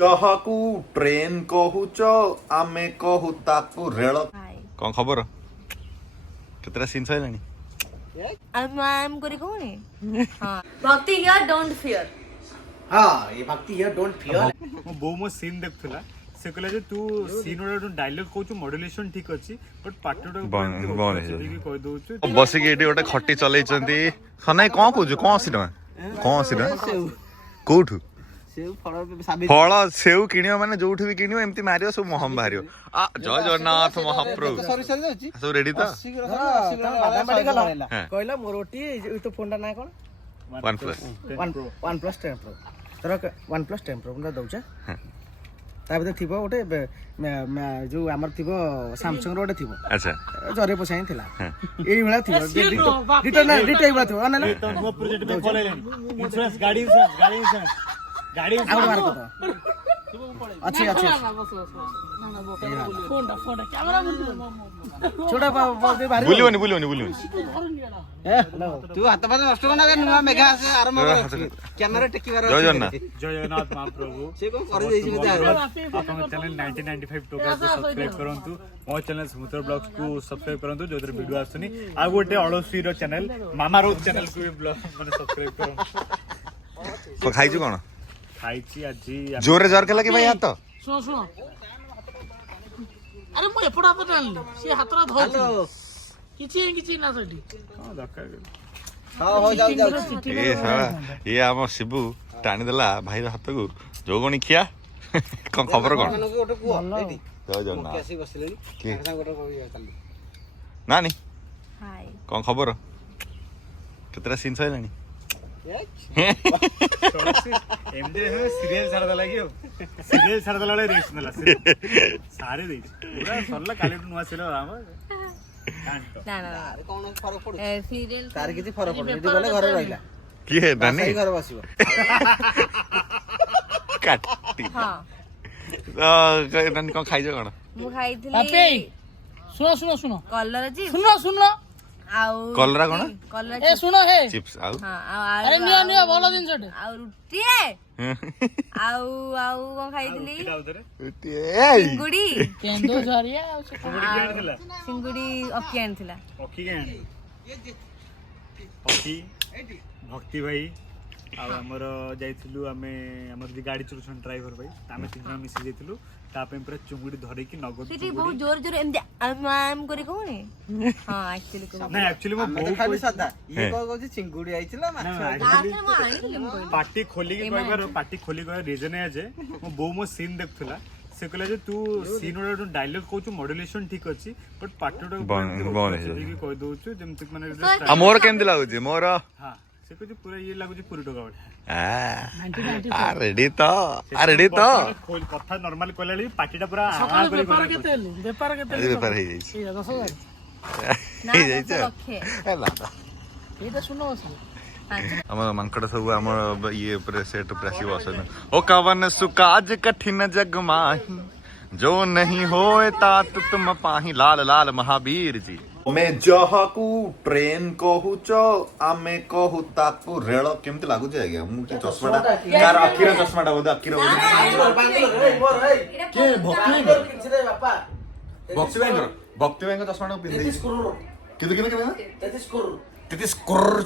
जहाकू train कहूच आमे कहू ताकू रेल कौन खबर कितना सीन सैलानी I'm going to go in. Bhakti here, don't fear. हाँ ये भक्ति हियर डोंट फियर मो बो मो सीन देखुला से कहला जे तू सीन वाला डायलॉग कहू मॉड्यूलेशन ठीक अछि बट पार्टटा कह दउछु बस के एटी गोटे खट्टी चलै चंती सनाई कोन कहू कोन सिना कोठु फल सेउ किनियो माने जोठु भी किनियो एमती मारियो सब महम बाहरियो आ जय जगन्नाथ महाप्रभु सब रेडी त कहला मोरोटी तो फोन ना कोन OnePlus 10 Pro तर OnePlus 10 Pro ना दउचा ता भीतर थिबो ओटे जो हमर थिबो Samsung रो ओटे थिबो अच्छा जरे पसाई थिला एई भला थिबो रिटर्न भला थिबो ना नो प्रोजेक्ट में खोलेलेन इंश्योरेंस गाड़ी मार को अच्छी छोटा बुलिवनी तू हाथ पास नष्ट करना नुआ मेघा से आरंभ कर कैमरा टेकीबार जय जगन्नाथ महाप्रभु से को कर देछि बता अपन चैनल 1995 टोका को सब्सक्राइब करंतु मो चैनल समुद्र ब्लॉग्स को सब्सक्राइब करंतु जोदर वीडियो आसुनी आ गोटे अड़ोसी रो चैनल मामा रो चैनल को भी ब्लॉग माने सब्सक्राइब करंतु तो खाइछु कोन खाइछि आजी जोरे जोर के लगे भाई हाथ तो सुनो अरे मु एपड़ा पर आनली से हातरा धोइ किछि ना सटी हां दरकार हो जाऊ ए साला ये हम शिबू टाणी देला भाई हाथ को जोगणी खिया कोन खबर कोन गोटे पुआ एटी जय जगन्नाथ कैसी बसलेनी की गोटे कहि काली नानी Hi. कोन खबर कितना सीन सैलानी एमदे सीरियल छाड़ दला कि सीरियल छाड़ दला रेस दला सारे दे पूरा सरला काली नुआ सिलो हम ना कोन फरक पड़ो सीरियल तार किछि फरक पड़ो एटी गले घर रहिला की है नानी घर बसिबो काटी हां नानी कोन खाइजो कोन मु खाइथिली आपे सुनो कलर जी सुनो आउ कलरा कोन कलर ए सुनो हे चिप्स आउ हां अरे निया भलो दिन छटे आउ रुटी आउ कोन खाइथिली ए सिंगुड़ी केंदो झरिया सिंगुड़ी अकियान थिला पक्षी के आनी पक्षी भक्ति भाई आ हमर जाइथिलु हमें हमर जे गाड़ी चलुछन ड्राइवर भाई तामे तीन मिसी जाइथिलु ता पे पूरा चुंगुड़ी धरे की नगद सिटी बहुत जोर एम आम करी कहूनी हां एक्चुअली को ना एक्चुअली मो बहुत खाली सादा ये को कहू चिंगुड़ी आइथिला माछ आखिर मु आइली पार्टी खोली के कहबार पार्टी खोली कहबार रीजन है जे मो बो मो सीन देखथुला से कहला जे तू सीन वाला डायलॉग कहू मॉड्यूलेशन ठीक अछि बट पार्टटा कह दउछु जेमति माने मोर केमति लागुची मोर हां से कुछ पूरा ये लागुची पूरी टोका बडा रेडी तो खोल कथा नॉर्मल कहला पार्टीटा पूरा आ करी व्यापार केते बेपार हे जाई 10,000 हे जाई रखे एला एटा सुनो हम मंकड़ सब हम ये ऊपर सेट प्रेसी वसन ओ कवन सुकाज कठिन जग माही जो नहीं होए तात तुम पाही लाल लाल महावीर जी मैं जहाकू ट्रेन कहूच आमे कहू ताकू रेल केमति लागु जे आज्ञा मु के चश्माटा कार अखिरा चश्माटा बोध अखिरा के भक्ति बैंक चश्माटा पिंदे कितु 33 करोड़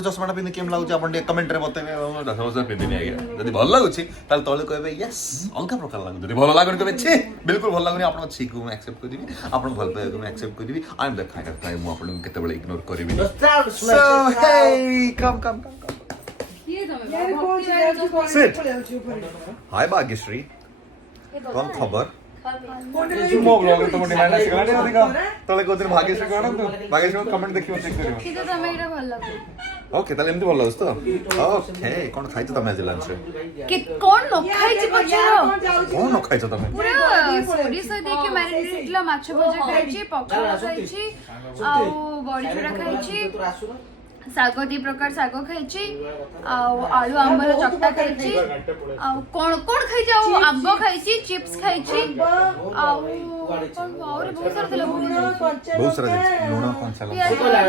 चश्माटा पिंदे केम लागु आपण कमेंट रे बताबे 10,000 पिंदिनी आज्ञा जदी भल लागु छी ताल तळे कहबे यस अलका प्रकार लागु जदी भल लागु कहबे छी बिल्कुल भल लागुनी आपण छी को एक्सेप्ट कर दिबी आपण भल पाए को एक्सेप्ट कर दिबी I am the kind of time मु आपण केते बेले इग्नोर करबी सो हे कम सिट हाय भाग्यश्री कौन खबर मो ब्लॉग तो मोटे माइनस करने अधिका तले को दिन भाग्यश्री कोन तू भाग्यश्री कमेंट देखियो चेक करियो कितो तमे एटा भल लागो ओके ताले एमती भल लागस तो ओके कोन खाइ त तमे आज लंच कि कोन न खाइ छि पछरो कोन खाइ त तमे पूरा ओडिसा देखि मैरिनेट ला माछ भजा खाइ छि पकोड़ा खाइ छि आ बड़ी चूड़ा खाइ छि ଶାଗ 2 ପ୍ରକାର ଶାଗ ଖାଇଛି ଆଉ ଆଳୁ ଆମ୍ବର ଚକଟା ଖାଇଛି ଆଉ କଣ କଣ ଖାଇଛି ଆଉ ଆମ୍ବ ଖାଇଛି ଚିପ୍ସ ଖାଇଛି ଆଉ ଆହୁରି ବହୁତ ସାରା ଥିଲା ବହୁତ ସାରା ଜିନିଷ ଲୁଣ କଞ୍ଚା ଲଙ୍କା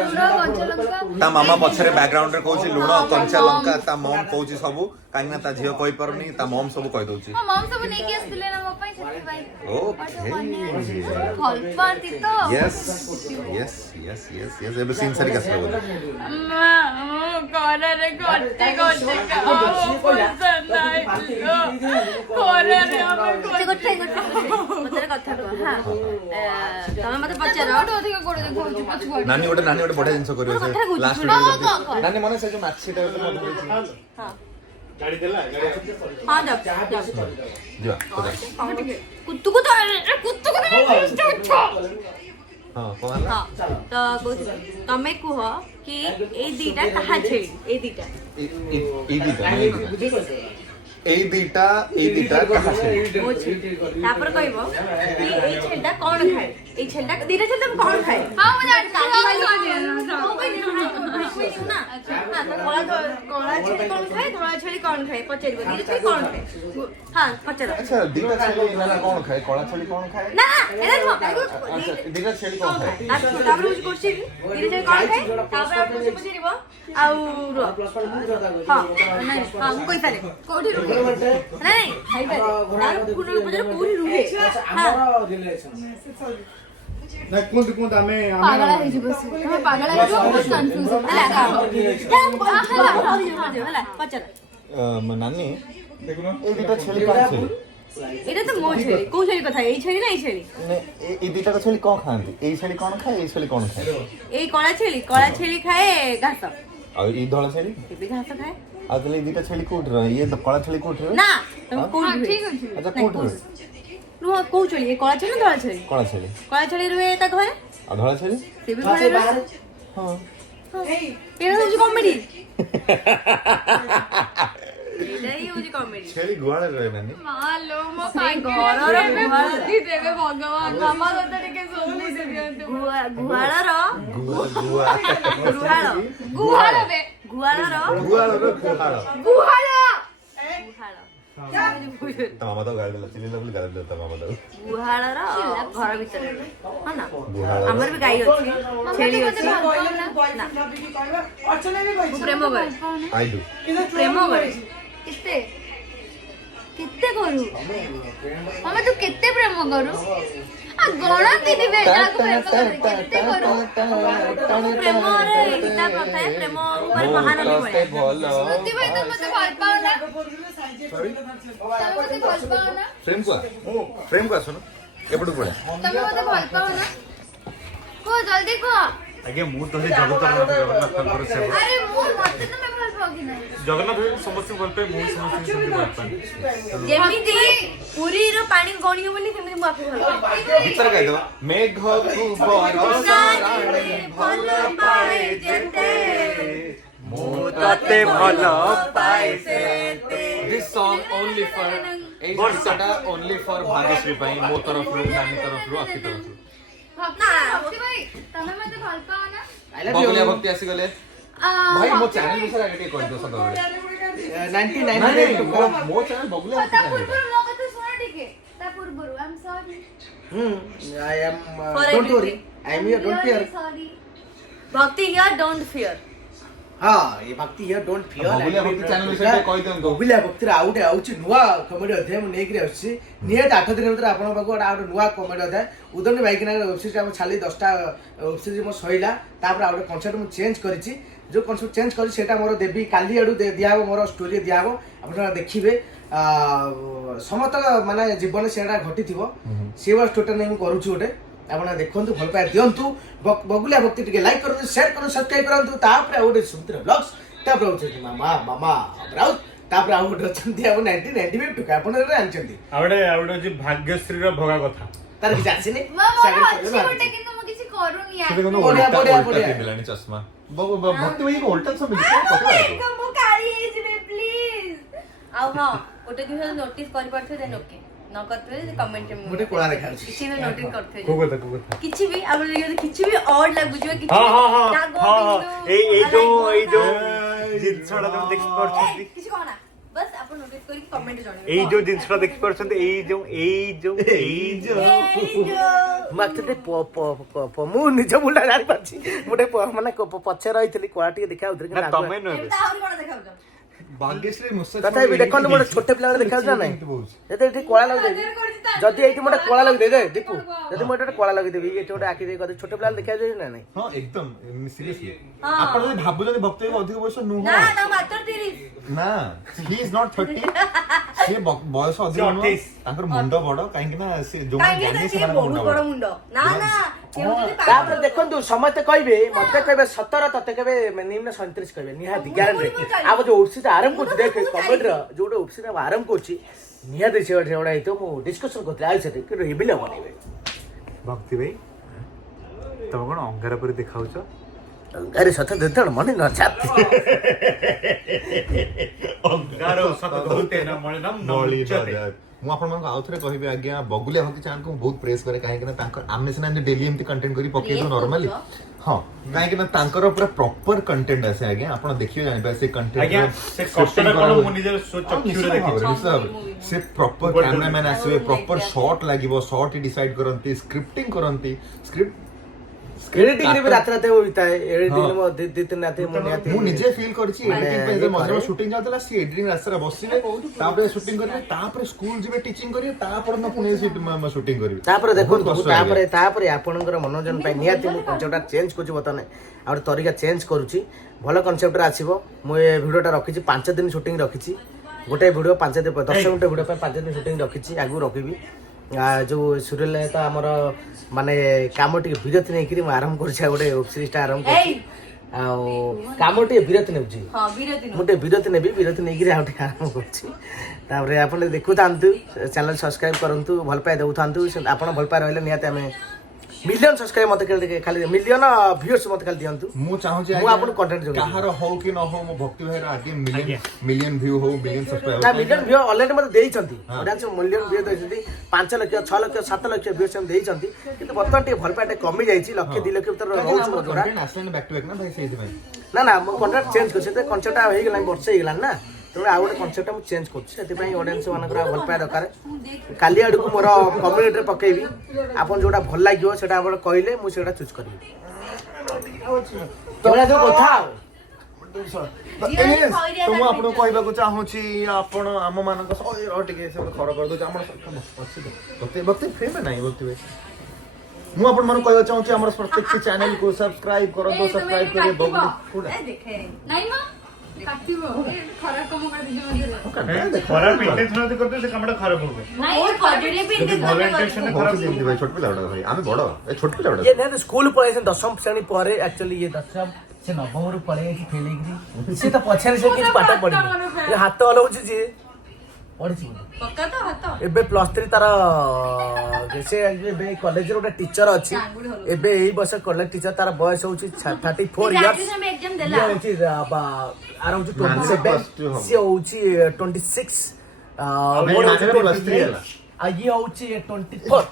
ଲୁଣ କଞ୍ଚା ଲଙ୍କା ତା ମାମା ପଛରେ ବ୍ୟାକଗ୍ରାଉଣ୍ଡ ରେ କହୁଛି ଲୁଣ କଞ୍ଚା ଲଙ୍କା ତା ମମ୍ କହୁଛି ସବୁ କାହିଁକି ନା ତା ଝିଅ କହିପାରୁନି ତା ମମ୍ ସବୁ କହିଦଉଛି ମୋ ମମ୍ ସବୁ ନେଇକି ଆସିଥିଲେ ନା ମୋ ପାଇଁ ସେଥିପାଇଁ ଓକେ ଭଲ ପାଆନ୍ତି ତ Yes Yes Yes Yes Yes ଏବେ ସିନ୍ ସାରିକି ଆସିଲା ବୋଧେ ଖରାରେ ଗଟେ ଗଟେ ଖରାରେ ଗୋଟେ କଥା କୁହ ହଁ ତମେ ମତେ ପଚାର ଅଧିକ ଗୋଡ ଦେଖାଉଛି ପଛୁଆ ନାନୀ ଗୋଟେ ବଢିଆ ଜିନିଷ କରିବ ସେ ଲାଷ୍ଟ ନାନୀ ମନେ ସେ ଯୋଉ ମାଛିଟା ଗୋଟେ ମନେ ପଡୁଛି ଗାଡି ଦେଲା ହଁ ଯିବା କୁତୁକୁ ତ ହଁ କଣ ହେଲା ହଁ ତ ତମେ କୁହ କି ଏଇ ଦିଟା କାହା ଛେଳି ଏଇ ଦିଟା ଏଇ ଦିଟା କାହା ଛେଳି ମୋ ଛେଳି ତାପରେ କହିବ କି ଏଇ ଛେଳିଟା କଣ ଖାଏ ଏଇ ଛେଳିଟା ଦିଟା ଛେଳି ତମେ କଣ ଖାଏ ହଁ ମୁଁ ଜାଣିଛି ନା କଳା ଛେଳି କଣ ଖାଏ ଧଳା ଛେଳି କଣ ଖାଏ ପଚାରିବ ଦିଟା ଛେଳି କଣ ଖାଏ ହଁ ପଚାର ଆଚ୍ଛା ଦିଟା ଛେଳି ନା କଣ ଖାଏ କଳା ଛେଳି କଣ ଖାଏ ନା ଏଇଟା ନୁହଁ ଆଚ୍ଛା ଦିଟା ଛେଳି କଣ ଖାଏ ତାପରେ ହଉଛି କୋଶ୍ଚିନ୍ ଦିଟା ଛେଳି କଣ ଖାଏ ତାପରେ ଆପଣ ପଚାରିବ ଆଉ ରୁହ ହଁ ମୁଁ କହିପାରେ କୋଉଠି ରୁହେ ନାଇଁ ଖାଇପାରେ ତାପରେ ପୁନଃ ପଚାର କୋଉଠି ରୁହେ ହଁ ନା କୁହନ୍ତୁ ଆମେ ପାଗଳା ହେଇଯିବ ସେ ତମେ ପାଗଳା ହେଇଯିବ ବହୁତ କନଫ୍ୟୁଜ ହେଲା ପଚାର ନାନୀ ଏଇ ଦିଟା ଛେଳି କାହା ଛେଳି ଏଇଟା ତ ମୋ ଛେଳି କୋଉ ଛେଳି କଥା ଏଇ ଛେଳି ନା ଏଇ ଛେଳି ଏଇ ଦିଟା ଛେଳି କଣ ଖାଆନ୍ତି ଏଇ ଛେଳି କଣ ଖାଏ ଏଇ ଛେଳି କଣ ଖାଏ ଏଇ କଳା ଛେଳି ଖାଏ ଘାସ ଆଉ ଏଇ ଧଳା ଛେଳି ସେ ବି ଘାସ ଖାଏ ଆଉ ତାହେଲେ ଏଇ ଦିଟା ଛେଳି କୋଉଠି ରହେ ଇଏ କଳା ଛେଳି କୋଉଠି ରହେ ନା ତମେ କୋଉଠି ରୁହେ ଠିକ ଅଛି ଆଚ୍ଛା କୋଉଠି ରହେ ରୁହ କୋଉ ଛେଳି ଏ କଳା ଛେଳି ନା ଧଳା ଛେଳି କଳା ଛେଳି ରୁହେ ତା ଘରେ ଆଉ ଧଳା ଛେଳି ସେ ବି ଘରେ ରୁହେ ହଁ ଏଇଟା ହଉଛି କମେଡି ଏଇଟା ହିଁ ହଉଛି କମେଡି ଛେଳି ଗୁହାଳରେ ରହେ ନାନୀ ମାଲୋ ମୋ ସେଇ ପାଖରେ ଘରର ଗୁହାଳ ଦେବେ ଭଗବାନ ମାମା କଥା ଟିକେ ସୋଧି ଦିଅନ୍ତୁ ଗୁହାଳର ଗୁହାଳ ବେ ଗୁହାଳର ଗୁହାଳ ତା ମାମା ତ ଗାଳି ଦେଲା ଚିଲି ବୋଲି ଗାଳି ଦେଲା ତା ମାମା ତାକୁ ଗୁହାଳର ଘର ଭିତରେ ହଁ ନା ଗୁହାଳ ଆମର ବି ଗାଈ ଅଛି ଛେଳି ଅଛି ମୁଁ ପ୍ରେମ କରେ ଆଇ ଡୁ ପ୍ରେମ କରେ କେତେ କେତେ କରୁ ମାମା ତୁ କେତେ ପ୍ରେମ କରୁ ଗଣନ୍ତି ଦିବେ ଯାହାକୁ ପ୍ରେମ କରୁ କେତେ କରୁ ପ୍ରେମରେ ହିସାବ ନଥାଏ ପ୍ରେମ ଉପରେ ମହାନଦୀ ଭଳିଆ ସ୍ମୃତି ଭାଇ ତମେ ମତେ ଭଲ ପାଅ ନା ତମେ ମତେ ଭଲ ପାଅ ନା ପ୍ରେମ କୁ ଆସୁନ ଏପଟୁ ପଳା ତମେ ମତେ ଭଲ ପାଅ ନା କୁହ ଜଲ୍ଦି କୁହ ଆଜ୍ଞା ମୁଁ ତ ହେଇ ଜଗନ୍ନାଥଙ୍କର ସେବା ଆରେ ମତେ ତମେ ଭଲ ପାଅ କି ନାହିଁ ଜଗନ୍ନାଥ ସମସ୍ତଙ୍କୁ ଭଲ ପାଏ ମୁଁ ସମସ୍ତଙ୍କୁ ସେମିତି ଭଲ ପାଏ ଯେମିତି ପୁରୀର ପାଣି ଗଣିବ ବୋଲି ସେମିତି ମୁଁ ଆକୁ ଭଲ ପାଏ ଗୀତରେ ଗାଇଦବ ମେଘକୁ ବରଷା ଭଲ ପାଏ ଯେତେ ମୁଁ ତତେ ଭଲ ପାଏ ସେତେ this song only for ଏଇ ବର୍ଷଟା only for ଭାଗ୍ୟଶ୍ରୀ ପାଇଁ ମୋ ତରଫରୁ ନାନୀ ତରଫରୁ ଆଖି ତରଫରୁ ଭକ୍ତି ଭାଇ ତମେ ମତେ ଭଲ ପାଅ ନା ବଗୁଲିଆ ଭକ୍ତି ଆସିଗଲେ ଭାଇ ମୋ ଚ୍ୟାନେଲ ବିଷୟରେ ଆগে ଟିକେ କହିଦିଅ ସଦାବେଳେ 99 ମୋ ଚ୍ୟାନେଲ ବଗୁଲିଆ ତା ପୂର୍ବରୁ ମୋ କଥା ଶୁଣ ଟିକେ ତା ପୂର୍ବରୁ I M sorry I am don't worry I am here don't fear ସରି ଭକ୍ତି ହିୟର ଡୋଣ୍ଟ ଫିୟର ହଁ ଏ ଭକ୍ତି ହିୟର ଡୋଣ୍ଟ ଫିୟର ବଗୁଲିଆ ଭକ୍ତି ଚ୍ୟାନେଲ ବିଷୟରେ ଟିକେ କହିଦିଅନ୍ତୁ ବଗୁଲିଆ ଭକ୍ତିରେ ଆଉ ଗୋଟେ ଆଉଛି ନୂଆ କମେଡି ଅଧ୍ୟାୟ ମୁଁ ନେଇକିରି ଆସୁଛି ନିହାତି 8 ଦିନ ଭିତରେ ଆପଣଙ୍କ ପାଖକୁ ଗୋଟେ ନୂଆ କମେଡି ଅଧ୍ୟାୟ ଉଦଣ୍ଡି ବାଇକିନା ୱେବ୍ ସିରିଜ ଆମେ ଛାଡ଼ି 10ଟା ୱେବ୍ ସିରିଜ ମୋ ସଇଲା ତାପରେ ଆଉ ଗୋଟେ କନସେପ୍ଟ ମୁଁ ଚେଞ୍ଜ କରିଛି ଯୋଉ କନସେପ୍ଟ ଚେଞ୍ଜ କରିଛି ସେଟା ମୋର ଦେବି କାଲି ଆଡୁ ଦିଆହବ ମୋର ଷ୍ଟୋରି ଦିଆହବ ଆପଣ ଦେଖିବେ ସମସ୍ତ ମାନେ ଜୀବନରେ ସେଟା ଘଟିଥିବ ସେ ଷ୍ଟୋରିଟା ନେଇ ମୁଁ କରୁଛି ଗୋଟେ ଆପଣ ଦେଖନ୍ତୁ ଭଲ ପାଇବା ଦିଅନ୍ତୁ ବଗୁଲିଆ ଭକ୍ତି ଟିକେ ଲାଇକ୍ କରନ୍ତୁ ସେୟାର କରନ୍ତୁ ସବସ୍କ୍ରାଇବ କରନ୍ତୁ ତାପରେ ଆଉ ଗୋଟେ ସୁମିତ୍ର ବ୍ଲଗ୍ସ ତାପରେ ହଉଛନ୍ତି ମାମା ରାଉତ ତାପରେ ଆଉ ଗୋଟେ ଅଛନ୍ତି ଆଉ 1995 ଟଙ୍କା ଆପଣ ଜାଣିଛନ୍ତି ଆଉ ଗୋଟେ ଅଛି ଭାଗ୍ୟଶ୍ରୀର ଭଗା କଥା ତାର କିଛି ଆସିନି ଅଛି ଗୋଟେ କିନ୍ତୁ ମୁଁ କିଛି କରୁନି ପିନ୍ଧିଲାଣି ଚଷମା ଭକ୍ତି ଭାଇ ଓଲଟା ସବୁ ମୁଁ କାଳି ହେଇଯିବି ପ୍ଲିଜ ଆଉ ହଁ ଗୋଟେ ଜିନିଷ ନୋଟିସ କରିପାରୁଥିବେ ଦେନ୍ ଓକେ न करते कमेंट में मोटे कोला देखा अछि किसी ने नोटिस करते को କଥା किसी भी आप किसी भी और लागु जो किसी जो ଜିନିଷଟା ତମେ ଦେଖି ପାରୁଛନ୍ତି किसी को ना बस आप नोटिस करी कमेंट जणे ଏଇ ଯୋଉ ଜିନିଷଟା ଦେଖି ପାରୁଛନ୍ତି ଏଇ ଯୋଉ ମୁଁ ନିଜ ବୁଲା ଜାଣି ପାରୁଛି ଗୋଟେ ମାନେ ପଛେ ରହିଥିଲି କୋଳା ଟିକେ ଦେଖା ନା ହଉଥିଲା ତମେ ନୁହେଁ एटा और कोन देखाउ ଭାଗ୍ୟଶ୍ରୀ ମୁସା ତଥାପି ଦେଖନ୍ତୁ ଗୋଟେ ଛୋଟ ପିଲା ଦେଖାଯାଉଛି ନା ନାଇଁ ଯଦି ଏଠି କଳା ଲଗେଇଦେବି ଯଦି ଏଇଠି ଗୋଟେ କଳା ଲଗେଇଦେବି ଦୀପୁ ଯଦି ମୁଁ ଏଠି ଗୋଟେ କଳା ଲଗେଇଦେବି ଏଠି ଗୋଟେ ଆଖି ଦେଇ ଛୋଟ ପିଲା ଦେଖାଯାଉଛି ନା ନାଇଁ ହଁ ଏକଦମ ସିରିୟସଲି ଆପଣ ଯଦି ଭାବୁଛନ୍ତି ଭକ୍ତି ଅଧିକ ବୟସ ନୁହଁ ना ना मात्र 30 ନା ହି ଇଜ ନଟ୍ 30 ସେ ବୟସ ଅଧିକ ନୁହଁ ତାଙ୍କର ମୁଣ୍ଡ ବଡ କାହିଁକି ନା ସେ ଯୋଉ काहे से बड़ बड़ मुंडो ना ना ତାପରେ ଦେଖନ୍ତୁ ସମସ୍ତେ କହିବେ ମତେ କହିବେ 17 ତତେ କହିବେ ନିମ୍ନ 37 କହିବେ ନିହାତି ଗ୍ୟାରେଣ୍ଟି ଆମ ଯୋଉ ଓପସିଟା ଆରମ୍ଭ କରୁଛି ଦେଖ କମେଡିର ଯୋଉଟା ଓପସିଟା ଆରମ୍ଭ କରୁଛି ନିହାତି ସେଟା ହେଇଥିବ ମୁଁ ଡିସ୍କସନ କରୁଥିଲି ଆଇ ସେଠି କିନ୍ତୁ ରିଭିଲ ବନେଇବେ ଭକ୍ତି ଭାଇ ତମେ କଣ ଅଙ୍ଗାର ପରି ଦେଖାଉଛ ଆରେ ସତ ଦେତଣ ମନେ ନ ଚାତି ଅଙ୍ଗାର ସତ କହୁତେ ନା ମଳେ ନା ମୁଁ ଆପଣମାନଙ୍କୁ ଆଉ ଥରେ କହିବି ଆଜ୍ଞା ବଗୁଲିଆ ଭକ୍ତି ଚ୍ୟାନେଲକୁ ମୁଁ ବହୁତ ପ୍ରେସ୍ କରେ କାହିଁକି ନା ତାଙ୍କର ଆମେ ସିନା ଏମିତି ଡେଲି ଏମିତି କଣ୍ଟେଣ୍ଟ କରି ପକେଇଦେଉ ନର୍ମାଲି ହଁ କାହିଁକି ନା ତାଙ୍କର ପୁରା ପ୍ରପର କଣ୍ଟେଣ୍ଟ ଆସେ ଆଜ୍ଞା ଆପଣ ଦେଖିବେ ଜାଣିପାରିବେ ସେ ଆଜ୍ଞା ସେ କଷ୍ଟଟା କଣ ମୁଁ ନିଜେ ଚକ୍ଷୁରେ ଦେଖିଛି ସେ ପ୍ରପର କ୍ୟାମେରାମ୍ୟାନ ଆସିବେ ପ୍ରପର ସଟ୍ ଲାଗିବ ସଟ୍ ଡିସାଇଡ୍ କରନ୍ତି ସ୍କ୍ରିପ୍ଟିଂ କରନ୍ତି ସ୍କ୍ରିପ୍ଟ ଏଡିଟିଂ ରେ ବି ରାତି ରାତି ହୋଇଥାଏ ଏଡିଟିଂ ରେ ଦି ତିନି ରାତି ମୁଁ ନିହାତି ମୁଁ ନିଜେ ଫିଲ୍ କରିଛି ଏଡିଟିଂ ପାଇଁ ମଝିରେ ସୁଟିଂ ଯାଉଥିଲା ସେ ଏଡିଟିଂ ରାସ୍ତାରେ ବସିବେ ତାପରେ ସୁଟିଂ କରିବେ ତାପରେ ସ୍କୁଲ ଯିବେ ଟିଚିଂ କରିବେ ତାପରେ ନା ପୁଣି ସୁଟିଂ କରିବେ ତାପରେ ଦେଖନ୍ତୁ ତାପରେ ଆପଣଙ୍କର ମନୋରଞ୍ଜନ ପାଇଁ ନିହାତି ମୁଁ କନସେପ୍ଟଟା ଚେଞ୍ଜ କରୁଛି ବର୍ତ୍ତମାନ ଆଉ ତରିକା ଚେଞ୍ଜ କରୁଛି ଭଲ କନସେପ୍ଟରେ ଆସିବ ମୁଁ ଏ ଭିଡ଼ିଓଟା ରଖିଛି 5 ଦିନ ସୁଟିଂ ରଖିଛି ଗୋଟେ ଭିଡ଼ିଓ 5 ଦିନ 10 ମିନିଟ୍ ଭିଡ଼ିଓ ପାଇଁ 5 ଦିନ ସୁଟିଂ ରଖିଛି ଆଗକୁ ରଖିବି जो सीरियल है तो आमर माने काम टे विरति नहीं कि आरंभ कर गोटे वेब सीरीजटा आरंभ कर काम टे विरति ने मुझे विरति नेबी विरति नहीं आरंभ कर देखु था चैनल सब्सक्राइब करूँ भल पाए दौ था आप भल पाए रही निहती आम मिलियन सब्सक्राइब मत खाली मिलियन व्यूअर्स मत खाली दियंतु मु चाहूची मु आपन कंटेंट जो कहार हो कि न हो मो भक्ति भाई आगे मिलियन व्यू हो मिलियन सब्सक्राइबर ना मिलियन व्यू ऑलरेडी मते देई छंती ऑडियंस मिलियन व्यू देई छंती 5 लाख 6 लाख 7 लाख व्यूअर्स हम देई छंती किंतु बर्तमान टे भल पाटे कमी जाईची लाख 2 लाख भीतर रहउछ जोड़ा कंटेंट असलन बैक टू बैक ना भाई सेही भाई ना मो कंटेंट चेंज कर से कंसेप्ट आ हे गेला वर्ष हे गेला ना तो आ गोटे कंसेप्ट मु चेंज कर से पई ऑडियंस मानकर भल पाए दरकार काली आडू को मोर कम्युनिटी रे पकेबी आपन जोटा भल लागियो सेटा आपण कहले मु सेटा चूज करबी तोरा जो कथा तो मु आपन कहबा को चाहूची आपन आम मानक टिके से खर कर दो हमर अछि भक्ति भक्ति फ्रेम नहीं भक्ति भाई मु आपन मन कहबा चाहूची हमर प्रत्येक चैनल को सब्सक्राइब कर दो सब्सक्राइब करे बगुली पूरा नहीं मां काटिबो खरा कम कर दिजो मजे खरा पिंटेज न करते से कामटा खराब हो नहीं क्वालिटी पिंटेज भलो इंटेंशन खराब हो भाई छोट पिला भाई आमे बड़ ए छोट पिला ये नहीं स्कूल पढ़े 10वीं श्रेणी पढ़े एक्चुअली ये 10वीं से 9वीं रू पढ़े कि फेल हेगी से तो पछरे से किछ पाठ पढ़ी ये हाथ हलौची जे पढ़ी पक्का तो हाथ एबे +3 तार से एबे कॉलेज रो टीचर अछि एबे एई वर्ष कॉलेज टीचर तार बयस होछि 34 इयर्स में एग्जाम देला ये होछि आर होछि 27 से होछि 26 मोर होछि +3 आ ये होछि 24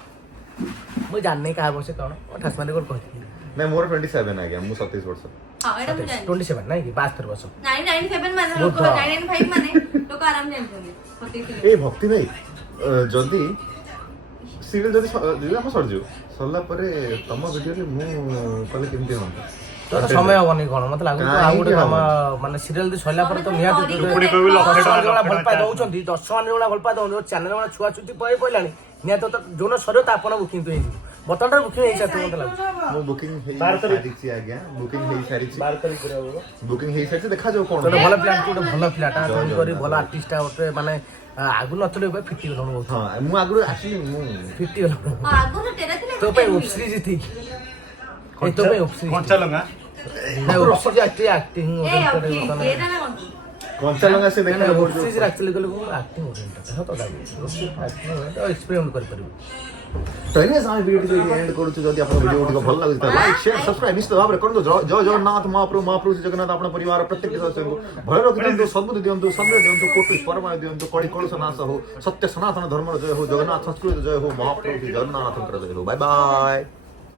मु जानने का वर्ष कोन 28 माने कोन कहति मैं मोर 27 आ गया मु 27 वर्ष हां एटा मु जानि 27 नहीं कि 72 वर्ष 997 माने लोक 995 माने लोक आराम जानथुनी ए भक्ति भाई जदी सीरियल जदी हम सरजु सरला परे तम वीडियो रे मु कले केमती हम तो समय होनी कोन मत लागु आ गुटे काम माने सीरियल दे सरला परे तो निहाती पुणी कहबी लक्ष जोला भल पाए दउछंती 10 मान जोला भल पाए दउ चैनल वाला छुआ छुटी पई पइलानी निहाती तो जोनो सरयो त आपन बुकिंग तो हेजी बतंडर बुकिंग हेई साथ मत लागु मो बुकिंग हेई सारिछि आज्ञा बुकिंग हेई सारिछि 12 तारिख रे बुकिंग हेई सारिछि देखा जाऊ कोन तो भल प्लान तो भल प्लाटा करी भल आर्टिस्ट ओटे माने आगु नथले बे 50 गलो बहुत हां मु आगु एक्चुअली मु 50 गलो आगु तो तेरा थिले तो पे वेब सीरीज थी ए तो पे वेब सीरीज कौन चलूंगा वेब सीरीज एक्टिंग ए एटा ना कोन କଞ୍ଚା ଲଙ୍କା ସେ ଦେଖିଲେ ବହୁତ ରୋଷେଇ ଆକ୍ଚୁଆଲି ଗଲେ ଆକ୍ଟିଂ ଓରିଏଣ୍ଟେଡ ସତ କଥା ରୋଷେଇ ଆକ୍ଟିଂ ଓରିଏଣ୍ଟେଡ ଏକ୍ସପେରିମେଣ୍ଟ କରିପାରିବୁ ତ ଏନିୱେସ୍ ଆମେ ଭିଡ଼ିଓଟି ଏଣ୍ଡ କରୁଛୁ ଯଦି ଆପଣଙ୍କ ଭିଡ଼ିଓ ଗୁଡ଼ିକ ଭଲ ଲାଗୁଛି ତ ଲାଇକ୍ ସେୟାର ସବସ୍କ୍ରାଇବ୍ ନିଶ୍ଚିତ ଭାବରେ କରନ୍ତୁ ଜୟ ଜଗନ୍ନାଥ ମହାପ୍ରଭୁ ଶ୍ରୀ ଜଗନ୍ନାଥ ଆପଣ ପରିବାର ପ୍ରତ୍ୟେକ ସଦସ୍ୟଙ୍କୁ ଭଲ ରଖିଦିଅନ୍ତୁ ସଦ୍ବୁଦ୍ଧି ଦିଅନ୍ତୁ ସମୃଦ୍ଧି ଦିଅନ୍ତୁ କୋଟି ପରମାୟ ଦିଅନ୍ତୁ କଳି କଳୁଷ ନାଶ ହଉ ସତ୍ୟ ସନାତନ ଧର୍ମର ଜୟ ହଉ ଜଗନ୍ନାଥ ସଂସ୍କୃତି ଜୟ ହଉ ମହାପ୍ରଭୁ ଶ୍ରୀ ଜଗନ୍ନାଥଙ୍କର ଜୟ ହଉ ବାଏ ବାଏ